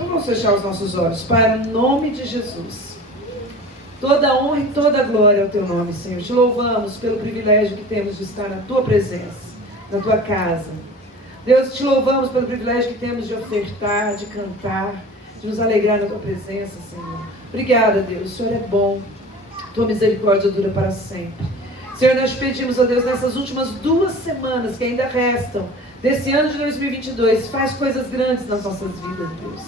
Então vamos fechar os nossos olhos. Pai, no nome de Jesus, toda honra e toda glória ao teu nome, Senhor. Te louvamos pelo privilégio que temos de estar na tua presença, na tua casa. Deus, te louvamos pelo privilégio que temos de ofertar, de cantar, de nos alegrar na tua presença, Senhor. Obrigada, Deus. O Senhor é bom. Tua misericórdia dura para sempre. Senhor, nós te pedimos, ó Deus, nessas últimas 2 semanas que ainda restam desse ano de 2022, faz coisas grandes nas nossas vidas, Deus.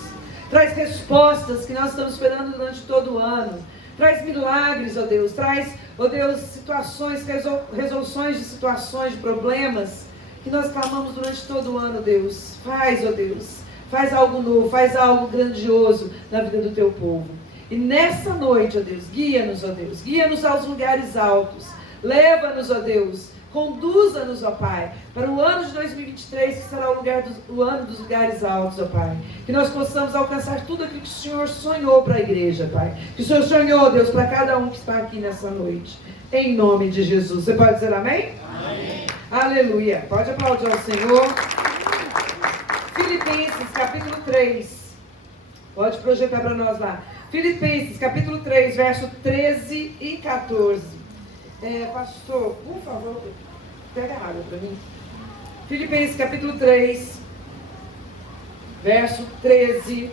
Traz respostas que nós estamos esperando durante todo o ano. Traz milagres, ó Deus. Traz, ó Deus, situações, resoluções de situações, de problemas que nós clamamos durante todo o ano, Deus. Faz, ó Deus. Faz algo novo, faz algo grandioso na vida do teu povo. E nessa noite, ó Deus, guia-nos, ó Deus. Guia-nos aos lugares altos. Leva-nos, ó Deus. Conduza-nos, ó Pai, para o ano de 2023, que será o ano dos lugares altos, ó Pai. Que nós possamos alcançar tudo aquilo que o Senhor sonhou para a igreja, Pai. Que o Senhor sonhou, Deus, para cada um que está aqui nessa noite. Em nome de Jesus. Você pode dizer amém? Amém. Aleluia. Pode aplaudir ao Senhor. Filipenses, capítulo 3. Pode projetar para nós lá. Filipenses, capítulo 3, verso 13 e 14. Pastor, por favor, pega a água para mim. Filipenses capítulo 3, verso 13.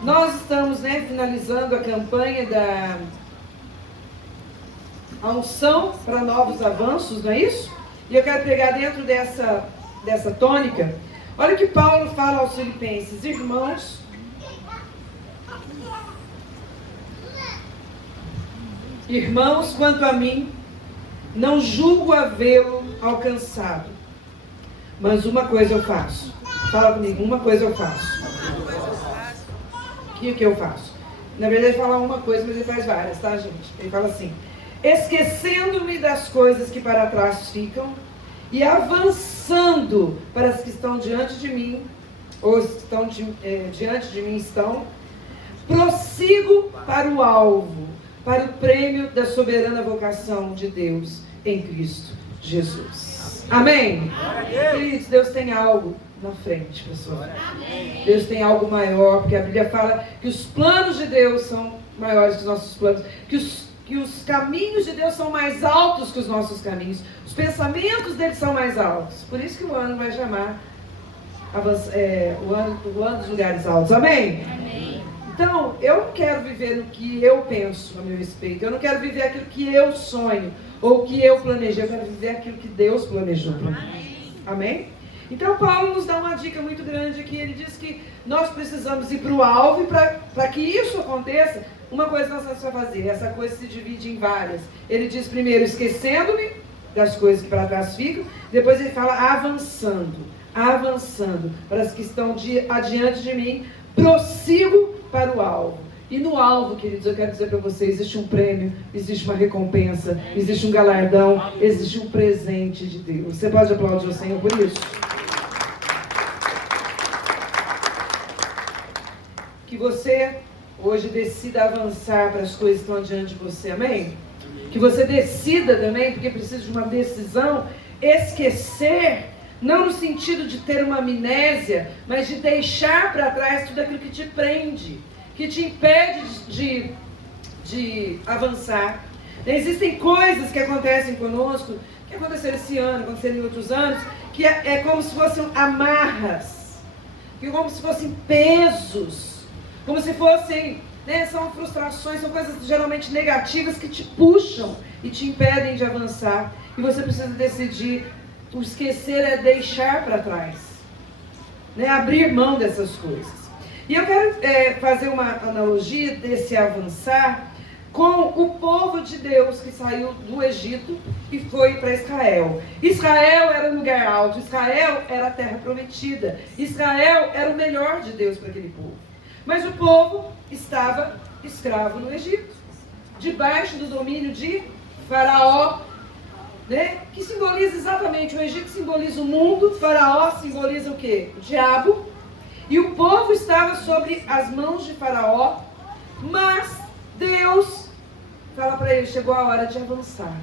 Nós estamos finalizando a campanha da unção para novos avanços, não é isso? E eu quero pegar dentro dessa tônica. Olha o que Paulo fala aos filipenses: Irmãos, quanto a mim, não julgo havê-lo alcançado, mas uma coisa eu faço. Fala comigo, uma coisa eu faço. O que eu faço? Na verdade, ele fala uma coisa, mas ele faz várias, tá, gente? Ele fala assim: esquecendo-me das coisas que para trás ficam e avançando para as que estão diante de mim, ou estão diante de mim estão, prossigo para o alvo, para o prêmio da soberana vocação de Deus em Cristo Jesus. Amém? Queridos, Deus tem algo na frente, pessoal. Deus tem algo maior, porque a Bíblia fala que os planos de Deus são maiores que os nossos planos, que os caminhos de Deus são mais altos que os nossos caminhos, os pensamentos dele são mais altos. Por isso que o ano vai chamar o ano dos lugares altos. Amém? Amém. Então, eu não quero viver no que eu penso a meu respeito. Eu não quero viver aquilo que eu sonho ou que eu planejei. Eu quero viver aquilo que Deus planejou para mim. Amém? Então, Paulo nos dá uma dica muito grande aqui. Ele diz que nós precisamos ir para o alvo, e para que isso aconteça, uma coisa nós vamos fazer. Essa coisa se divide em várias. Ele diz primeiro, esquecendo-me das coisas que para trás ficam. Depois ele fala avançando para as que estão adiante de mim. Prossigo para o alvo. E no alvo, queridos, eu quero dizer para vocês, existe um prêmio, existe uma recompensa, existe um galardão, existe um presente de Deus. Você pode aplaudir o Senhor por isso? Que você hoje decida avançar para as coisas que estão diante de você, amém? Que você decida também, porque precisa de uma decisão, esquecer, não no sentido de ter uma amnésia, mas de deixar para trás tudo aquilo que te prende, que te impede de avançar. Existem coisas que acontecem conosco, que aconteceram esse ano, aconteceram em outros anos, que é como se fossem amarras, que como se fossem pesos, como se fossem, são frustrações, são coisas geralmente negativas que te puxam e te impedem de avançar. E você precisa decidir. O esquecer é deixar para trás, abrir mão dessas coisas. E eu quero fazer uma analogia desse avançar com o povo de Deus que saiu do Egito e foi para Israel. Israel era um lugar alto, Israel era a terra prometida, Israel era o melhor de Deus para aquele povo. Mas o povo estava escravo no Egito, debaixo do domínio de Faraó, que simboliza exatamente, o Egito simboliza o mundo, Faraó simboliza o quê? O diabo. E o povo estava sobre as mãos de Faraó, mas Deus fala para ele, chegou a hora de avançar.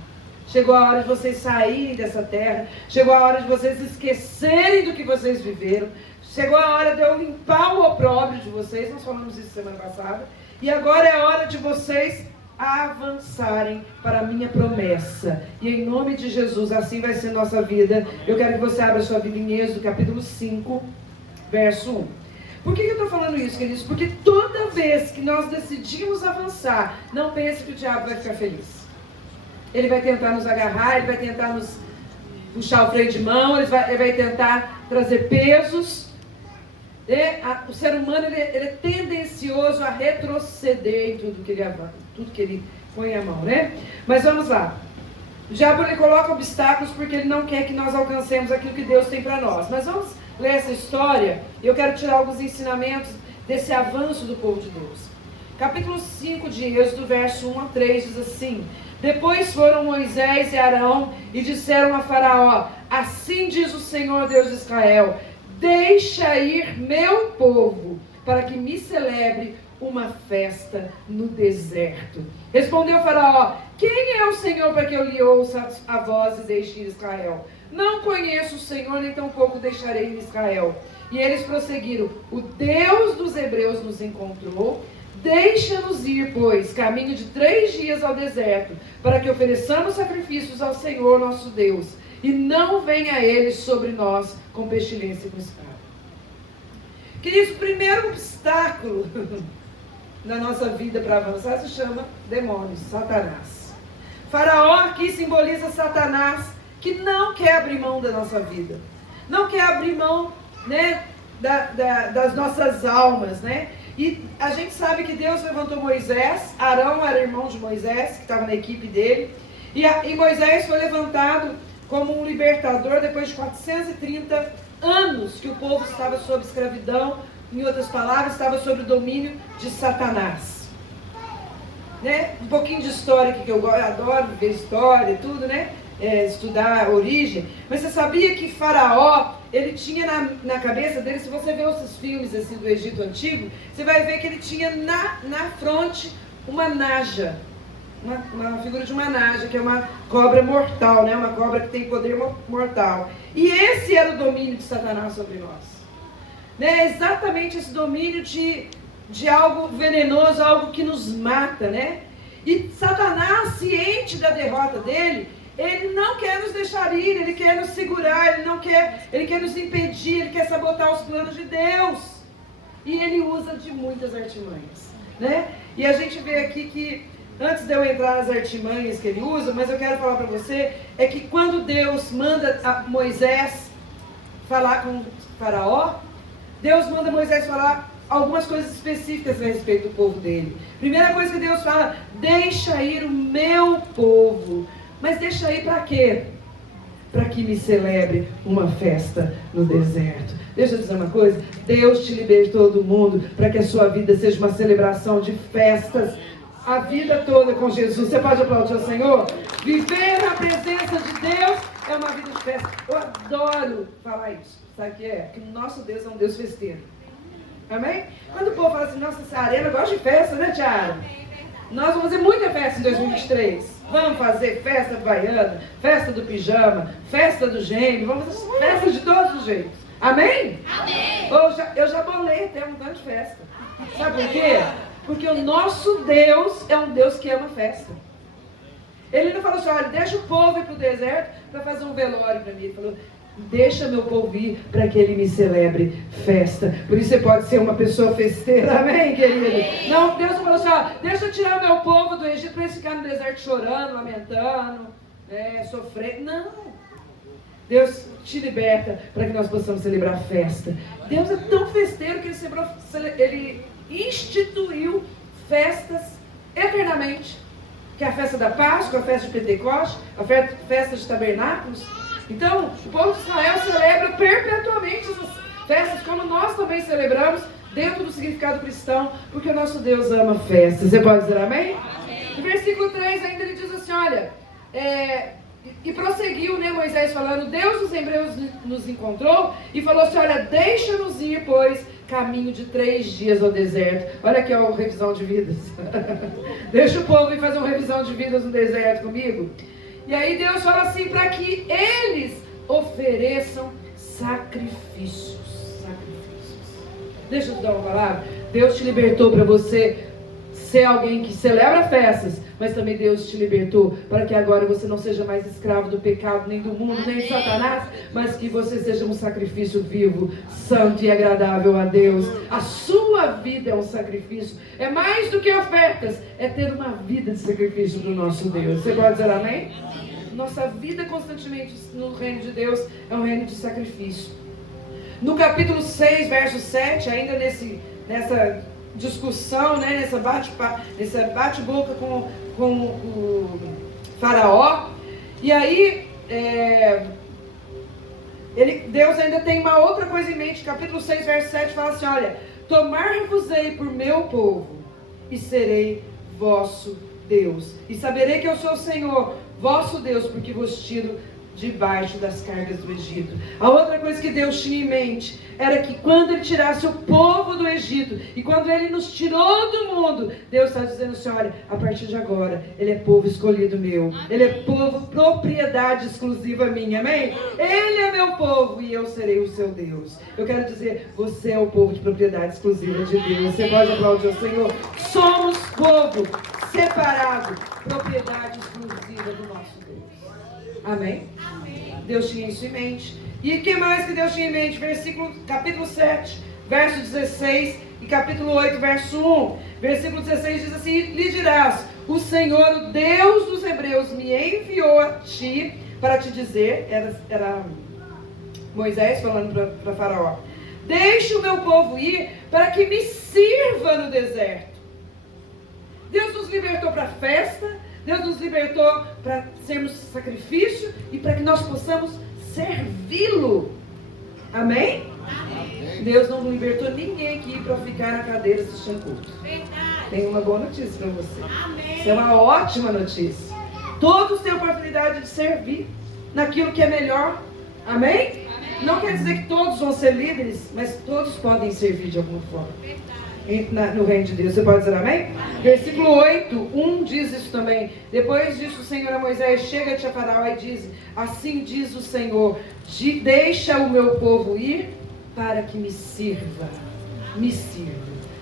Chegou a hora de vocês saírem dessa terra, chegou a hora de vocês esquecerem do que vocês viveram, Chegou a hora de eu limpar o opróbrio de vocês, nós falamos isso semana passada, e agora é a hora de vocês avançarem para a minha promessa. E em nome de Jesus, assim vai ser nossa vida. Eu quero que você abra sua Bíblia em Êxodo, capítulo 5, verso 1. Por que eu estou falando isso, queridos? Porque toda vez que nós decidimos avançar, não pense que o diabo vai ficar feliz. Ele vai tentar nos agarrar, ele vai tentar nos puxar o freio de mão, ele vai tentar trazer pesos. O ser humano ele é tendencioso a retroceder em tudo que ele põe a mão, né? Mas vamos lá. O diabo ele coloca obstáculos porque ele não quer que nós alcancemos aquilo que Deus tem para nós. Mas vamos ler essa história e eu quero tirar alguns ensinamentos desse avanço do povo de Deus. Capítulo 5 de Êxodo, verso 1 a 3, diz assim: Depois foram Moisés e Arão e disseram a Faraó: Assim diz o Senhor Deus de Israel: Deixa ir meu povo, para que me celebre uma festa no deserto. Respondeu Faraó: Quem é o Senhor para que eu lhe ouça a voz e deixe ir Israel? Não conheço o Senhor, nem tampouco deixarei ir Israel. E eles prosseguiram: O Deus dos hebreus nos encontrou. Deixa-nos ir, pois, caminho de 3 dias ao deserto, para que ofereçamos sacrifícios ao Senhor nosso Deus, e não venha ele sobre nós com pestilência e com espada. Queridos, o primeiro obstáculo na nossa vida para avançar se chama demônios, Satanás. Faraó aqui simboliza Satanás, que não quer abrir mão da nossa vida, não quer abrir mão, né, das nossas almas, né? E a gente sabe que Deus levantou Moisés. Arão era irmão de Moisés, que estava na equipe dele, e Moisés foi levantado como um libertador depois de 430 anos que o povo estava sob escravidão. Em outras palavras, estava sob o domínio de Satanás, né? Um pouquinho de história que eu adoro ver história e tudo, né? Estudar a origem. Mas você sabia que Faraó, ele tinha na cabeça dele, se você ver esses filmes assim, do Egito Antigo, você vai ver que ele tinha na fronte uma naja, uma figura de uma naja, que é uma cobra mortal, né? Uma cobra que tem poder mortal. E esse era o domínio de Satanás sobre nós, né? Exatamente esse domínio de algo venenoso, algo que nos mata, né? E Satanás, ciente da derrota dele, ele não quer nos deixar ir, ele quer nos segurar, ele quer nos impedir, ele quer sabotar os planos de Deus. E ele usa de muitas artimanhas, né? E a gente vê aqui que, antes de eu entrar nas artimanhas que ele usa, mas eu quero falar para você, é que quando Deus manda Moisés falar com Faraó, Deus manda Moisés falar algumas coisas específicas a respeito do povo dele. Primeira coisa que Deus fala: deixa ir o meu povo. Mas deixa ir para quê? Para que me celebre uma festa no deserto. Deixa eu dizer uma coisa: Deus te libertou do mundo para que a sua vida seja uma celebração de festas a vida toda com Jesus. Você pode aplaudir ao Senhor? Viver na presença de Deus é uma vida de festa. Eu adoro falar isso. Sabe o que é? Que o nosso Deus é um Deus festeiro. Amém? Quando o povo fala assim: nossa, essa arena gosta de festa, né, Tiara? Nós vamos fazer muita festa em 2023. Vamos fazer festa baiana, festa do pijama, festa do gêmeo, vamos fazer festa de todos os jeitos. Amém? Amém. Eu já bolei até um tanto de festa. Sabe por quê? Porque o nosso Deus é um Deus que ama festa. Ele não falou assim: olha, deixa o povo ir para o deserto para fazer um velório para mim. Ele falou: deixa meu povo ir para que ele me celebre festa. Por isso você pode ser uma pessoa festeira, amém, querido? Amém. Não, Deus não falou assim: ó, deixa eu tirar o meu povo do Egito para eles ficarem no deserto chorando, lamentando, sofrendo. Não. Deus te liberta para que nós possamos celebrar festa. Deus é tão festeiro que ele instituiu festas eternamente, que é a festa da Páscoa, a festa de Pentecostes, a festa de Tabernáculos. Então, o povo de Israel celebra perpetuamente essas festas, como nós também celebramos, dentro do significado cristão, porque o nosso Deus ama festas. Você pode dizer amém? Amém. No versículo 3 ainda ele diz assim, olha, e prosseguiu, né, Moisés falando: Deus dos hebreus nos encontrou e falou assim: olha, deixa-nos ir, pois, caminho de 3 dias ao deserto. Olha aqui, ó, revisão de vidas. Deixa o povo ir fazer uma revisão de vidas no deserto comigo. E aí Deus fala assim: para que eles ofereçam sacrifícios. Deixa eu te dar uma palavra. Deus te libertou para você ser alguém que celebra festas, mas também Deus te libertou para que agora você não seja mais escravo do pecado, nem do mundo, nem de Satanás, mas que você seja um sacrifício vivo, santo e agradável a Deus. A sua vida é um sacrifício, é mais do que ofertas, é ter uma vida de sacrifício do nosso Deus. Você pode dizer amém? Nossa vida constantemente no reino de Deus é um reino de sacrifício. No capítulo 6, verso 7, ainda nessa discussão, né, nessa bate-boca com o faraó, e aí Deus ainda tem uma outra coisa em mente. Capítulo 6, verso 7 fala assim: olha, tomar-vos-ei por meu povo e serei vosso Deus, e saberei que eu sou o Senhor vosso Deus, porque vos tiro debaixo das cargas do Egito. A outra coisa que Deus tinha em mente era que quando Ele tirasse o povo do Egito, e quando Ele nos tirou do mundo, Deus está dizendo assim: olha, a partir de agora Ele é povo escolhido meu, Ele é povo, propriedade exclusiva minha, amém? Ele é meu povo e eu serei o seu Deus. Eu quero dizer, você é o povo de propriedade exclusiva de Deus. Você pode aplaudir o Senhor. Somos povo separado, propriedade exclusiva do nosso Deus. Amém? Amém? Deus tinha isso em mente. E o que mais que Deus tinha em mente? Capítulo 7, verso 16 e capítulo 8, verso 1. Versículo 16 diz assim: lhe dirás, o Senhor, o Deus dos Hebreus, me enviou a ti para te dizer, era Moisés falando para Faraó, deixe o meu povo ir para que me sirva no deserto. Deus nos libertou para a festa, Deus nos libertou para sermos sacrifício e para que nós possamos servi-lo. Amém? Amém? Deus não libertou ninguém aqui para ficar na cadeira assistindo culto. Tem uma boa notícia para você. Amém. Isso é uma ótima notícia. Todos têm a oportunidade de servir naquilo que é melhor. Amém? Amém? Não quer dizer que todos vão ser líderes, mas todos podem servir de alguma forma. No reino de Deus. Você pode dizer amém? Amém. Versículo 8, 1 diz isso também. Depois disso o Senhor a Moisés: chega-te a Faraó e diz, assim diz o Senhor, deixa o meu povo ir para que me sirva. Me sirva.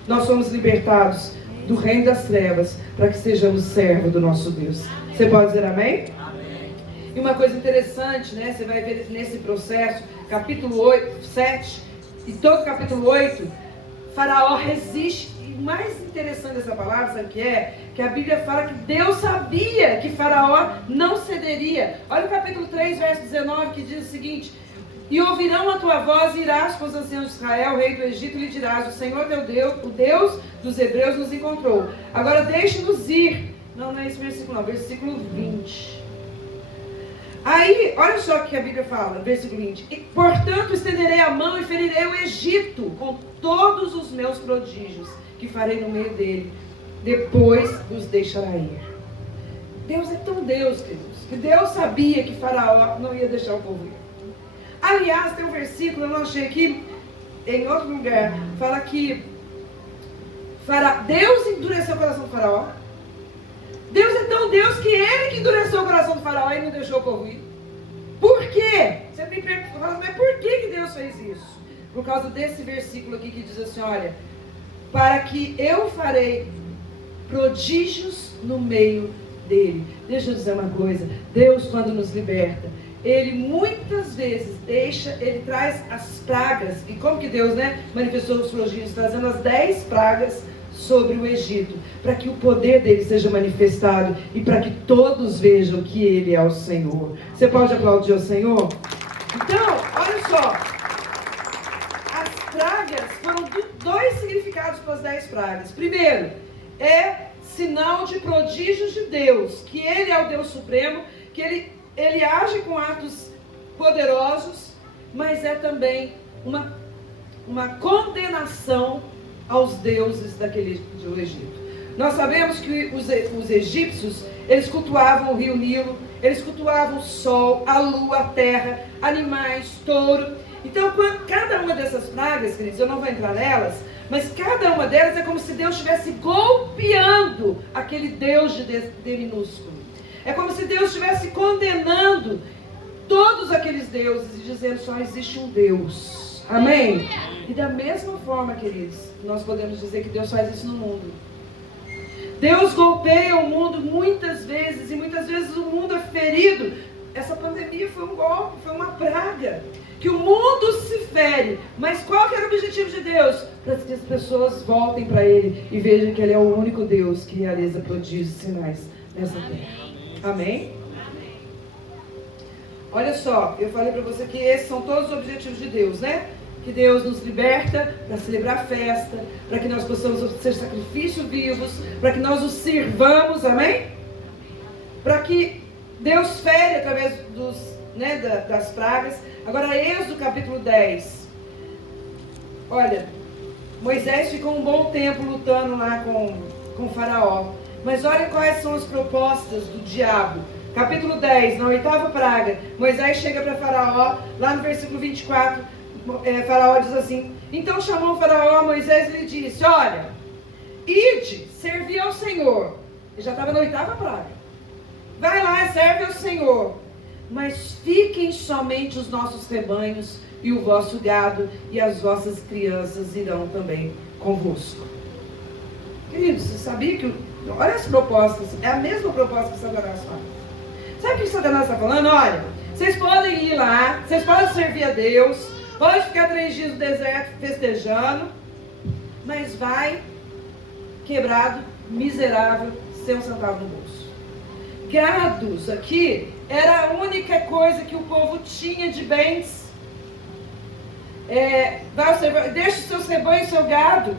Nós somos libertados do reino das trevas para que sejamos servos do nosso Deus. Amém. Você pode dizer amém? Amém? E uma coisa interessante, né? Você vai ver nesse processo, capítulo 8, 7 e todo o capítulo 8, Faraó resiste. E o mais interessante dessa palavra, sabe o que é? Que a Bíblia fala que Deus sabia que Faraó não cederia. Olha o capítulo 3, verso 19, que diz o seguinte: e ouvirão a tua voz, e irás com os anciãos de Israel, rei do Egito, e lhe dirás, o Senhor teu Deus, o Deus dos Hebreus nos encontrou. Agora deixe-nos ir. Não é esse versículo não, versículo 20. Aí, olha só o que a Bíblia fala, versículo 20. E, portanto, estenderei a mão e ferirei o Egito com todos os meus prodígios que farei no meio dele. Depois os deixará ir. Deus é tão Deus, queridos, que Deus sabia que Faraó não ia deixar o povo ir. Aliás, tem um versículo, eu não achei aqui, em outro lugar, fala que Deus endureceu o coração do Faraó. Deus é tão Deus que Ele que endureceu o coração do Faraó e não deixou o povo ir. Por quê? Você me pergunta, mas por que Deus fez isso? Por causa desse versículo aqui que diz assim, olha, para que eu farei prodígios no meio dele. Deixa eu dizer uma coisa, Deus quando nos liberta, Ele muitas vezes Ele traz as pragas, e como que Deus, manifestou os prodígios, trazendo as 10 pragas sobre o Egito, para que o poder dele seja manifestado e para que todos vejam que ele é o Senhor. Você pode aplaudir o Senhor? Então, olha só, as pragas foram dois significados para as 10 pragas. Primeiro, é sinal de prodígios de Deus, que ele é o Deus Supremo, que ele age com atos poderosos, mas é também uma condenação aos deuses do Egito. Nós sabemos que os egípcios, eles cultuavam o rio Nilo, eles cultuavam o sol, a lua, a terra, animais, touro. Então, cada uma dessas pragas, queridos, eu não vou entrar nelas, mas cada uma delas é como se Deus estivesse golpeando aquele Deus de D minúsculo. É como se Deus estivesse condenando todos aqueles deuses e dizendo, só existe um Deus. Amém? E da mesma forma, queridos, nós podemos dizer que Deus faz isso no mundo. Deus golpeia o mundo muitas vezes, e muitas vezes o mundo é ferido. Essa pandemia foi um golpe, foi uma praga. Que o mundo se fere. Mas qual que era o objetivo de Deus? Para que as pessoas voltem para Ele e vejam que Ele é o único Deus que realiza prodígios e sinais nessa terra. Amém? Olha só, eu falei para você que esses são todos os objetivos de Deus, né? Que Deus nos liberta para celebrar a festa, para que nós possamos ser sacrifícios vivos, para que nós os sirvamos, amém? Para que Deus fere através das pragas. Agora, Êxodo capítulo 10. Olha, Moisés ficou um bom tempo lutando lá com Faraó. Mas olha quais são as propostas do diabo. Capítulo 10, na 8ª praga, Moisés chega para Faraó, lá no versículo 24, Faraó diz assim: então chamou Faraó a Moisés e lhe disse: olha, ide, servi ao Senhor. Ele já estava na 8ª praga. Vai lá e serve ao Senhor. Mas fiquem somente os nossos rebanhos e o vosso gado, e as vossas crianças irão também convosco. Queridos, você sabia que... olha as propostas, é a mesma proposta que Satanás faz. Sabe o que Satanás está falando? Olha, vocês podem ir lá, vocês podem servir a Deus, podem ficar 3 dias no deserto festejando, mas vai quebrado, miserável, sem um centavo no bolso. Gados aqui era a única coisa que o povo tinha de bens. Deixa os seus rebanhos e seu gado.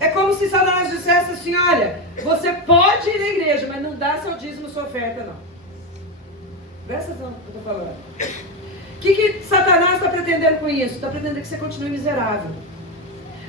É como se Satanás dissesse assim: olha, você pode ir na igreja, mas não dá seu dízimo, sua oferta, não. Presta atenção no que eu estou falando. O que Satanás está pretendendo com isso? Está pretendendo que você continue miserável.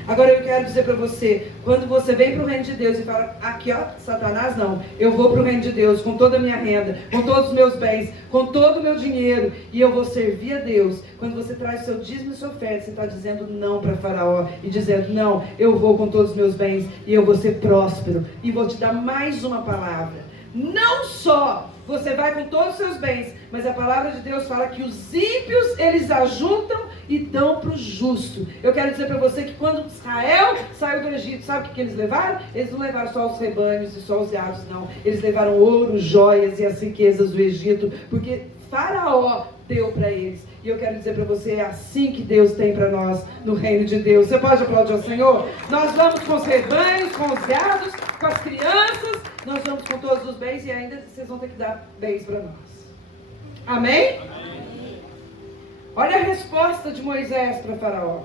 Agora eu quero dizer para você, quando você vem para o reino de Deus e fala: aqui ó, Satanás não, eu vou para o reino de Deus com toda a minha renda, com todos os meus bens, com todo o meu dinheiro, e eu vou servir a Deus. Quando você traz seu dízimo e sua oferta, você está dizendo não para Faraó e dizendo: não, eu vou com todos os meus bens e eu vou ser próspero. E vou te dar mais uma palavra: não só você vai com todos os seus bens, mas a palavra de Deus fala que os ímpios, eles ajuntam e dão para o justo. Eu quero dizer para você que quando Israel saiu do Egito, sabe o que eles levaram? Eles não levaram só os rebanhos e só os gados, não. Eles levaram ouro, joias e as riquezas do Egito, porque Faraó deu para eles. E eu quero dizer para você, é assim que Deus tem para nós no reino de Deus. Você pode aplaudir ao Senhor? Nós vamos com os rebanhos, com os gados, com as crianças, nós vamos com todos os bens e ainda vocês vão ter que dar bens para nós. Amém? Olha a resposta de Moisés para Faraó.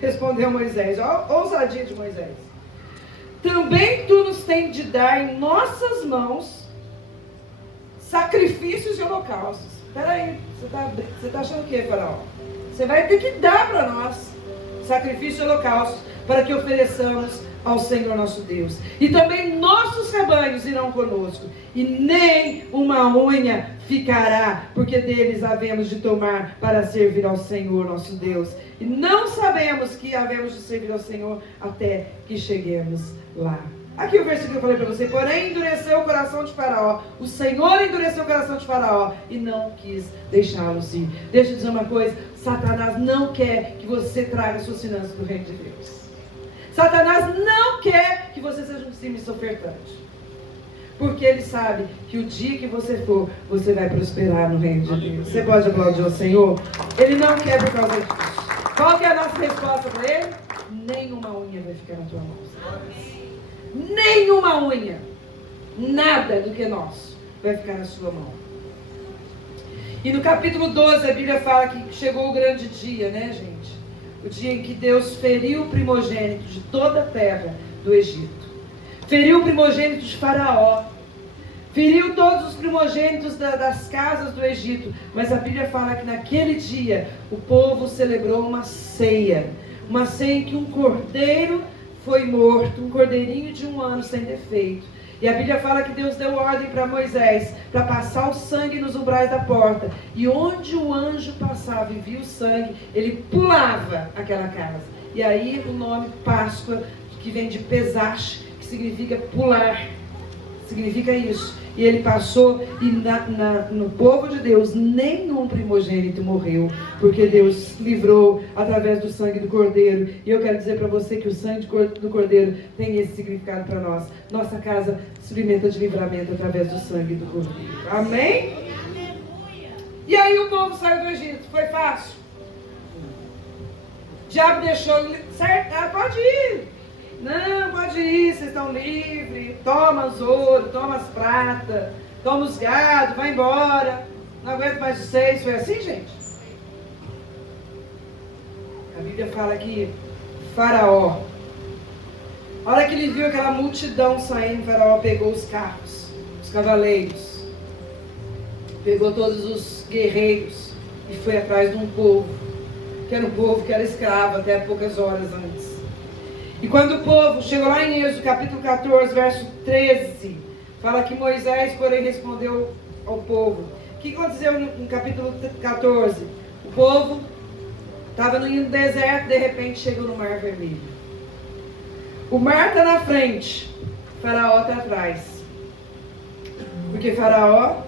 Respondeu Moisés, olha a ousadia de Moisés: também tu nos tens de dar em nossas mãos sacrifícios e holocaustos. Espera aí, você está achando o que, Faraó? Você vai ter que dar para nós sacrifícios e holocaustos para que ofereçamos ao Senhor nosso Deus. E também nossos rebanhos irão conosco, e nem uma unha ficará, porque deles havemos de tomar para servir ao Senhor nosso Deus. E não sabemos que havemos de servir ao Senhor até que cheguemos lá. Aqui o versículo que eu falei para você: porém endureceu o coração de Faraó. O Senhor endureceu o coração de Faraó e não quis deixá-los ir. Deixa eu dizer uma coisa: Satanás não quer que você traga suas finanças para o reino de Deus. Satanás não quer que você seja um simples ofertante. Porque ele sabe que o dia que você for, você vai prosperar no reino de Deus. Você pode aplaudir ao Senhor? Ele não quer por causa disso. Qual que é a nossa resposta para ele? Nenhuma unha vai ficar na tua mão. Nenhuma unha. Nada do que é nosso vai ficar na sua mão. E no capítulo 12 a Bíblia fala que chegou o grande dia, né, gente? O dia em que Deus feriu o primogênito de toda a terra do Egito. Feriu o primogênito de Faraó. Feriu todos os primogênitos das casas do Egito. Mas a Bíblia fala que naquele dia o povo celebrou uma ceia. Uma ceia em que um cordeiro foi morto. Um cordeirinho de 1 ano sem defeito. E a Bíblia fala que Deus deu ordem para Moisés para passar o sangue nos umbrais da porta. E onde o anjo passava e via o sangue, ele pulava aquela casa. E aí o nome Páscoa, que vem de Pesach, que significa pular. Significa isso. E ele passou, e no povo de Deus, nenhum primogênito morreu, porque Deus livrou através do sangue do Cordeiro. E eu quero dizer para você que o sangue do Cordeiro tem esse significado para nós. Nossa casa se alimenta de livramento através do sangue do Cordeiro. Amém? E aí o povo saiu do Egito. Foi fácil? O diabo deixou certo? Ah, pode ir. Não, pode ir, vocês estão livres. Toma os ouro, toma as pratas, toma os gados, vai embora. Não aguento mais vocês. Foi assim, gente? A Bíblia fala que Faraó, a hora que ele viu aquela multidão saindo, Faraó pegou os carros, os cavaleiros, pegou todos os guerreiros e foi atrás de um povo, que era um povo que era escravo até poucas horas antes. E quando o povo chegou lá em Êxodo, capítulo 14, verso 13, fala que Moisés, porém, respondeu ao povo. O que aconteceu no capítulo 14? O povo estava no deserto, de repente chegou no Mar Vermelho. O mar está na frente, Faraó está atrás. Porque Faraó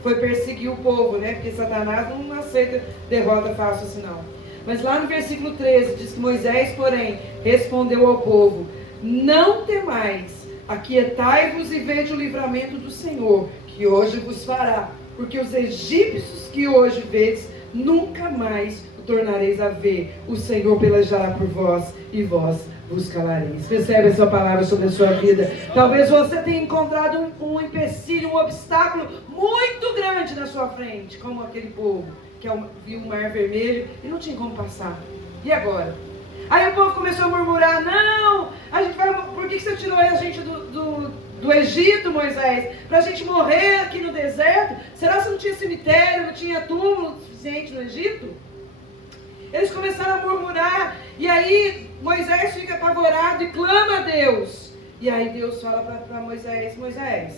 foi perseguir o povo, né? Porque Satanás não aceita derrota fácil assim não. Mas lá no versículo 13 diz que Moisés, porém, respondeu ao povo: não temais, aquietai-vos e vede o livramento do Senhor, que hoje vos fará, porque os egípcios que hoje vedes, nunca mais o tornareis a ver. O Senhor pelejará por vós e vós vos calareis. Recebe essa palavra sobre a sua vida. Talvez você tenha encontrado um empecilho, um obstáculo muito grande na sua frente, como aquele povo que viu o Mar Vermelho e não tinha como passar. E agora? Aí o povo começou a murmurar: não, a gente vai, por que você tirou a gente do Egito, Moisés? Para a gente morrer aqui no deserto? Será que não tinha cemitério, não tinha túmulo suficiente no Egito? Eles começaram a murmurar, e aí Moisés fica apavorado e clama a Deus. E aí Deus fala para Moisés: Moisés,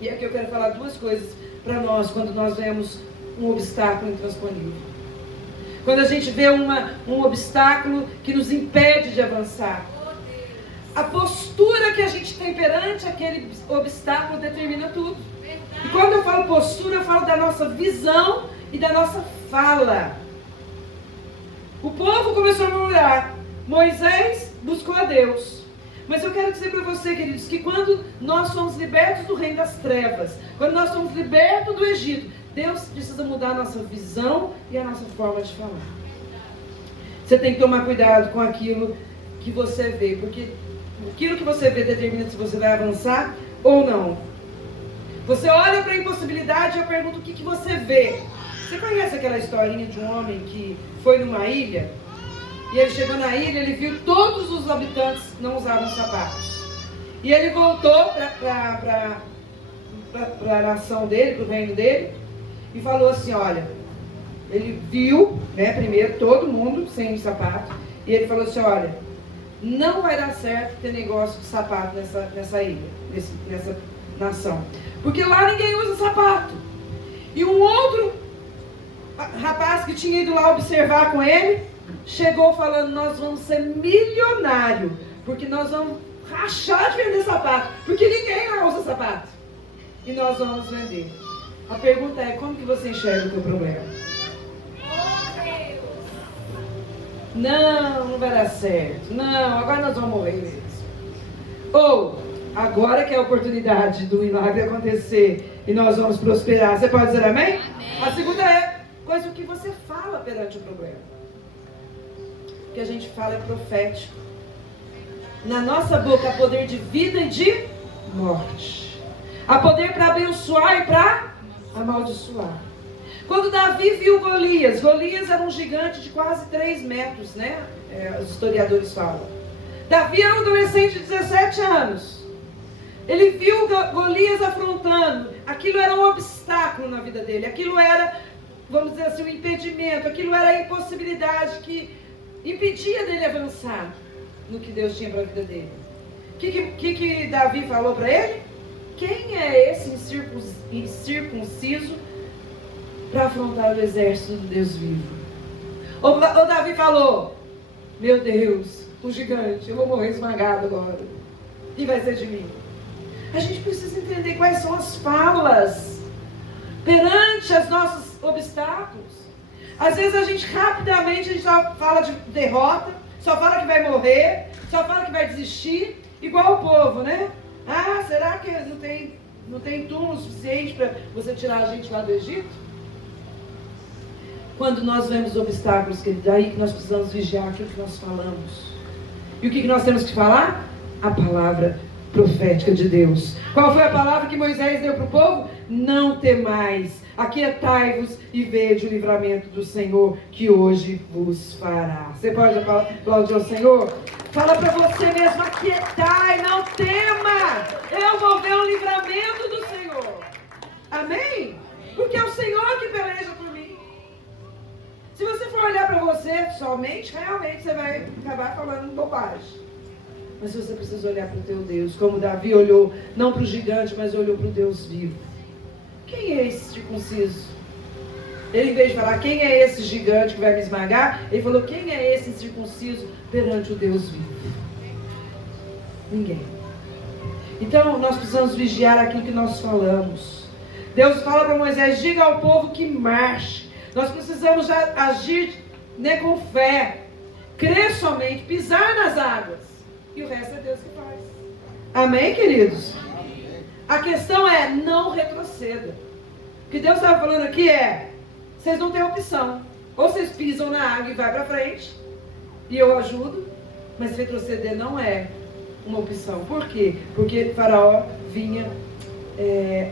e aqui eu quero falar duas coisas para nós quando nós vemos um obstáculo intransponível. Quando a gente vê um obstáculo que nos impede de avançar, a postura que a gente tem perante aquele obstáculo determina tudo. E quando eu falo postura, eu falo da nossa visão e da nossa fala. O povo começou a murmurar, Moisés buscou a Deus. Mas eu quero dizer para você, queridos, que quando nós somos libertos do reino das trevas, quando nós somos libertos do Egito, Deus precisa mudar a nossa visão e a nossa forma de falar. Você tem que tomar cuidado com aquilo que você vê, porque aquilo que você vê determina se você vai avançar ou não. Você olha para a impossibilidade e eu pergunto: o que você vê? Você conhece aquela historinha de um homem que foi numa ilha? E ele chegou na ilha, ele viu todos os habitantes não usavam sapatos. E ele voltou para a nação dele, para o reino dele, e falou assim: olha, ele viu, né, primeiro todo mundo sem sapato, e ele falou assim: olha, não vai dar certo ter negócio de sapato nessa ilha, nessa nação, porque lá ninguém usa sapato. E um outro rapaz que tinha ido lá observar com ele, chegou falando: nós vamos ser milionário, porque nós vamos rachar de vender sapato, porque ninguém lá usa sapato, e nós vamos vender. A pergunta é: como que você enxerga o teu problema? Não vai dar certo. Não, agora nós vamos morrer mesmo. Ou, agora que é a oportunidade do milagre acontecer e nós vamos prosperar. Você pode dizer amém? Amém. A segunda é: qual o que você fala perante o problema? O que a gente fala é profético. Na nossa boca há poder de vida e de morte. Há poder para abençoar e para amaldiçoar. Quando Davi viu Golias era um gigante de quase 3 metros, né? Os historiadores falam. Davi era um adolescente de 17 anos. Ele viu Golias afrontando. Aquilo era um obstáculo na vida dele. Aquilo era, vamos dizer assim, um impedimento. Aquilo era a impossibilidade que impedia dele avançar no que Deus tinha para a vida dele. O que Davi falou para ele? Quem é esse incircunciso para afrontar o exército do Deus vivo? O Davi falou: meu Deus, o gigante, eu vou morrer esmagado agora. E vai ser de mim. A gente precisa entender quais são as falas perante os nossos obstáculos. Às vezes a gente rapidamente só fala de derrota, só fala que vai morrer, só fala que vai desistir, igual o povo, né? Ah, será que não tem túmulo suficiente para você tirar a gente lá do Egito? Quando nós vemos obstáculos, querido, aí que nós precisamos vigiar aquilo que nós falamos. E o que nós temos que falar? A palavra profética de Deus. Qual foi a palavra que Moisés deu para o povo? Não temais, aquietai-vos e vede o livramento do Senhor que hoje vos fará. Você pode aplaudir ao Senhor? Fala para você mesmo, aquietai, não tema. Eu vou ver o livramento do Senhor. Amém? Porque é o Senhor que peleja por mim. Se você for olhar para você somente, realmente você vai acabar falando bobagem. Mas você precisa olhar para o teu Deus, como Davi olhou, não para o gigante, mas olhou para o Deus vivo. Quem é esse circunciso? Ele, em vez de falar, quem é esse gigante que vai me esmagar? Ele falou, quem é esse circunciso perante o Deus vivo? Ninguém. Então, nós precisamos vigiar aquilo que nós falamos. Deus fala para Moisés, diga ao povo que marche. Nós precisamos agir, né, com fé. Crer somente, pisar nas águas. E o resto é Deus que faz. Amém, queridos? A questão é, não retroceda. O que Deus estava falando aqui é, vocês não têm opção. Ou vocês pisam na água e vai para frente, e eu ajudo, mas retroceder não é uma opção. Por quê? Porque Faraó vinha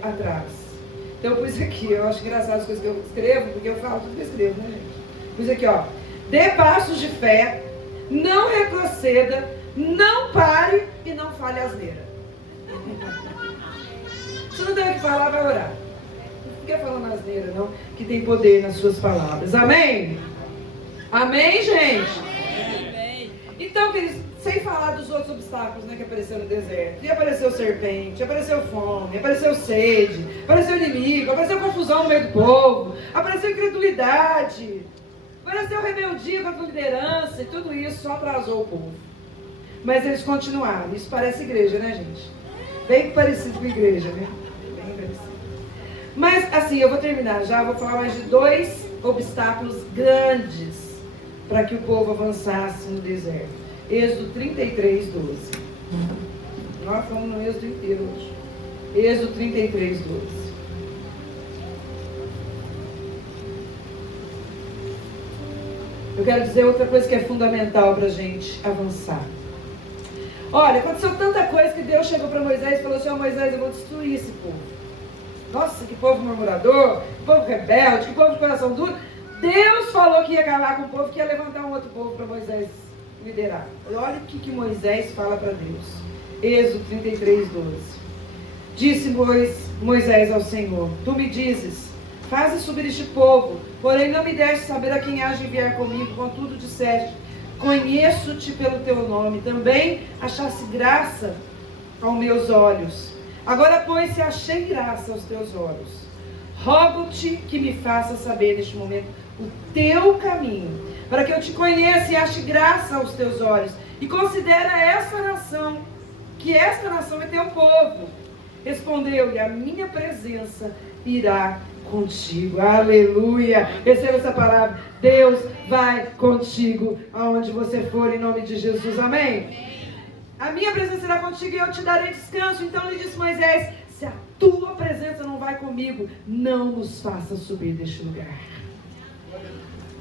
atrás. Então eu pus aqui, eu acho engraçado as coisas que eu escrevo, porque eu falo tudo que eu escrevo, né, gente? Pus aqui, ó. Dê passos de fé, não retroceda, não pare e não fale asneira. Se não tem o que falar, vai orar. Não fica falando asneira, não, que tem poder nas suas palavras. Amém? Amém, gente? Amém. Então, queridos, sem falar dos outros obstáculos, né, que apareceram no deserto. E apareceu serpente, apareceu fome, apareceu sede, apareceu inimigo, apareceu confusão no meio do povo, apareceu incredulidade, apareceu rebeldia contra a liderança, e tudo isso só atrasou o povo. Mas eles continuaram. Isso parece igreja, né, gente? Bem parecido com igreja, né? Bem parecido. Mas, assim, eu vou terminar já. Vou falar mais de 2 obstáculos grandes para que o povo avançasse no deserto. Êxodo 33, 12. Nós fomos no Êxodo inteiro hoje. Êxodo 33, 12. Eu quero dizer outra coisa que é fundamental para a gente avançar. Olha, aconteceu tanta coisa que Deus chegou para Moisés e falou assim, Moisés, eu vou destruir esse povo. Nossa, que povo murmurador, que povo rebelde, que povo de coração duro. Deus falou que ia acabar com o povo, que ia levantar um outro povo para Moisés liderar. Olha o que Moisés fala para Deus. Êxodo 33, 12. Disse Moisés ao Senhor, tu me dizes, faze subir este povo, porém não me deste saber a quem há de enviar comigo, contudo disseste, conheço-te pelo teu nome, também achaste graça aos meus olhos. Agora, pois, se achei graça aos teus olhos, rogo-te que me faças saber neste momento o teu caminho, para que eu te conheça e ache graça aos teus olhos, e considera essa nação, que esta nação é teu povo. Respondeu-lhe, a minha presença irá contigo. Aleluia. Receba essa palavra. Deus vai contigo aonde você for, em nome de Jesus. Amém? A minha presença irá contigo e eu te darei descanso. Então lhe disse Moisés, se a tua presença não vai comigo, não nos faça subir deste lugar.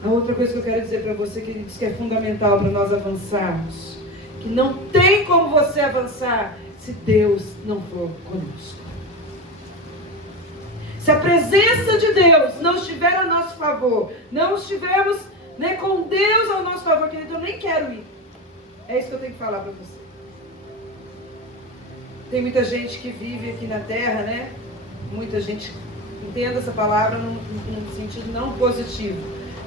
A outra coisa que eu quero dizer para você, queridos, que é fundamental para nós avançarmos, que não tem como você avançar se Deus não for conosco. Se a presença de Deus não estiver a nosso favor, não estivermos, né, com Deus ao nosso favor, querido, eu nem quero ir. É isso que eu tenho que falar para você. Tem muita gente que vive aqui na terra, né? Muita gente, entenda essa palavra num sentido não positivo.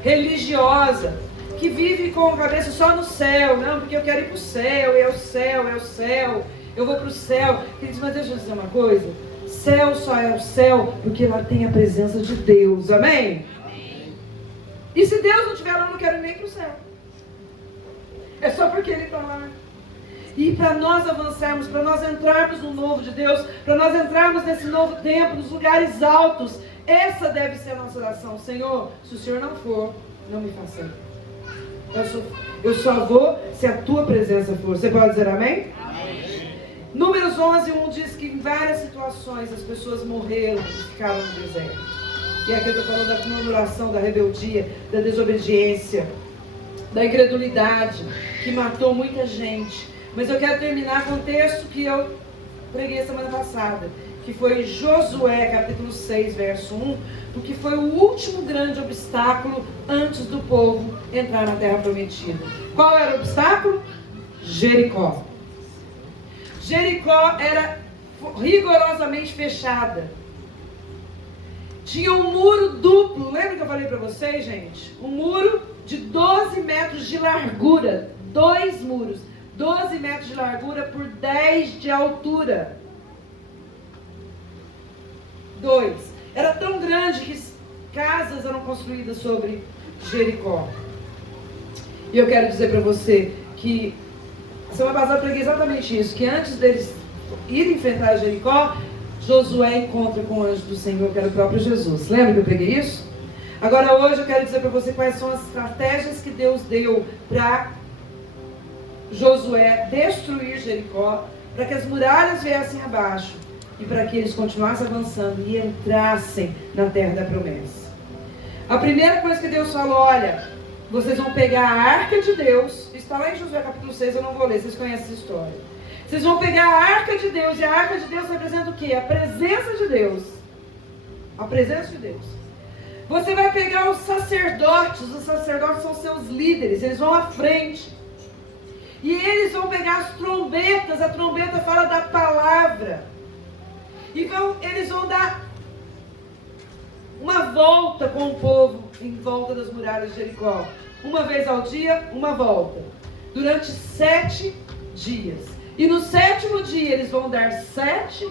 Religiosa, que vive com a cabeça só no céu, não, porque eu quero ir para o céu, é o céu, é o céu, eu vou para o céu. Queridos, mas deixa eu dizer uma coisa. Céu só é o céu porque lá tem a presença de Deus, amém? Amém. E se Deus não estiver lá, eu não quero nem ir para o céu. É só porque Ele está lá. E para nós avançarmos, para nós entrarmos no novo de Deus, para nós entrarmos nesse novo tempo, nos lugares altos, essa deve ser a nossa oração. Senhor, se o Senhor não for, não me faça ir. Eu só vou se a tua presença for. Você pode dizer amém? Amém. Números 11:1 diz que em várias situações as pessoas morreram e ficaram no deserto. E aqui eu estou falando da murmuração, da rebeldia, da desobediência, da incredulidade, que matou muita gente. Mas eu quero terminar com o texto que eu preguei semana passada, que foi Josué, capítulo 6, verso 1, porque foi o último grande obstáculo antes do povo entrar na terra prometida. Qual era o obstáculo? Jericó. Jericó era rigorosamente fechada. Tinha um muro duplo, lembra que eu falei para vocês, gente? Um muro de 12 metros de largura, 2 muros. 12 metros de largura por 10 de altura. 2. Era tão grande que casas eram construídas sobre Jericó. E eu quero dizer para você que semana passada eu preguei exatamente isso, que antes deles irem enfrentar Jericó, Josué encontra com o anjo do Senhor, que era o próprio Jesus. Lembra que eu preguei isso? Agora hoje eu quero dizer para você quais são as estratégias que Deus deu para Josué destruir Jericó, para que as muralhas viessem abaixo e para que eles continuassem avançando e entrassem na terra da promessa. A primeira coisa que Deus falou: olha, vocês vão pegar a arca de Deus, está lá em Josué capítulo 6, eu não vou ler, vocês conhecem essa história. Vocês vão pegar a arca de Deus, e a arca de Deus representa o quê? A presença de Deus. A presença de Deus. Você vai pegar os sacerdotes são seus líderes, eles vão à frente. E eles vão pegar as trombetas, a trombeta fala da palavra. E eles vão dar uma volta com o povo em volta das muralhas de Jericó. Uma vez ao dia, uma volta. Durante 7 dias. E no 7º dia eles vão dar 7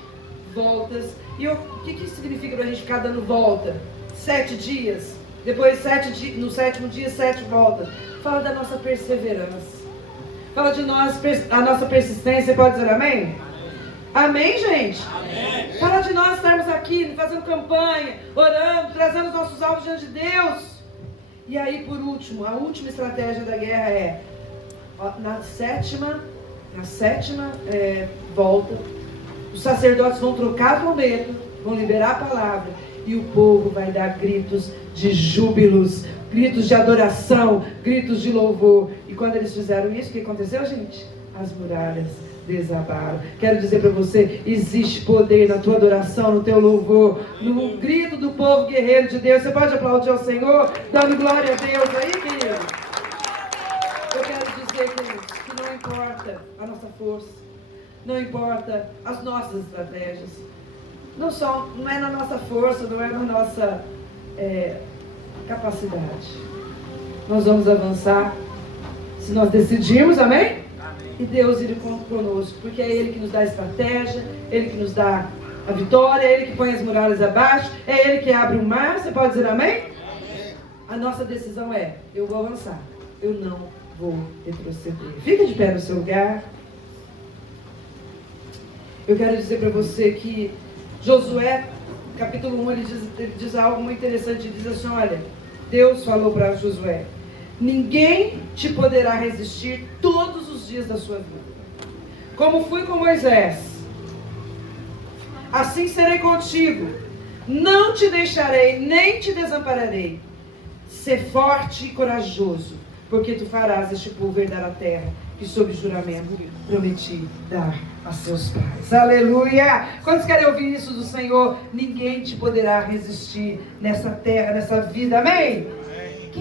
voltas. E o que significa para a gente ficar dando volta? 7 dias. Depois no 7º dia, 7 voltas. Fala da nossa perseverança. Fala de nós, a nossa persistência. Pode dizer amém? Amém, gente? Amém. Fala de nós estarmos aqui, fazendo campanha, orando, trazendo os nossos alvos diante de Deus. E aí, por último, a última estratégia da guerra é, na sétima volta, os sacerdotes vão trocar a trombeta, vão liberar a palavra, e o povo vai dar gritos de júbilos, gritos de adoração, gritos de louvor. E quando eles fizeram isso, o que aconteceu, gente? As muralhas desabaram. Quero dizer para você, existe poder na tua adoração, no teu louvor, no grito do povo guerreiro de Deus. Você pode aplaudir ao Senhor, dando glória a Deus aí, querido? Eu quero dizer, queridos, que não importa a nossa força, não importa as nossas estratégias, não é na nossa força, não é na nossa capacidade. Nós vamos avançar se nós decidirmos, amém? E Deus ir conosco, porque é Ele que nos dá a estratégia, Ele que nos dá a vitória, é Ele que põe as muralhas abaixo, é Ele que abre o mar. Você pode dizer amém? Amém. A nossa decisão é: eu vou avançar, eu não vou retroceder. Fica de pé no seu lugar. Eu quero dizer para você que Josué, capítulo 1, ele diz algo muito interessante. Ele diz assim: olha, Deus falou para Josué: ninguém te poderá resistir todos os dias da sua vida. Como fui com Moisés, assim serei contigo. Não te deixarei, nem te desampararei. Ser forte e corajoso, porque tu farás este povo herdar a terra que sob juramento prometi dar a seus pais. Aleluia! Quantos querem ouvir isso do Senhor? Ninguém te poderá resistir nessa terra, nessa vida. Amém?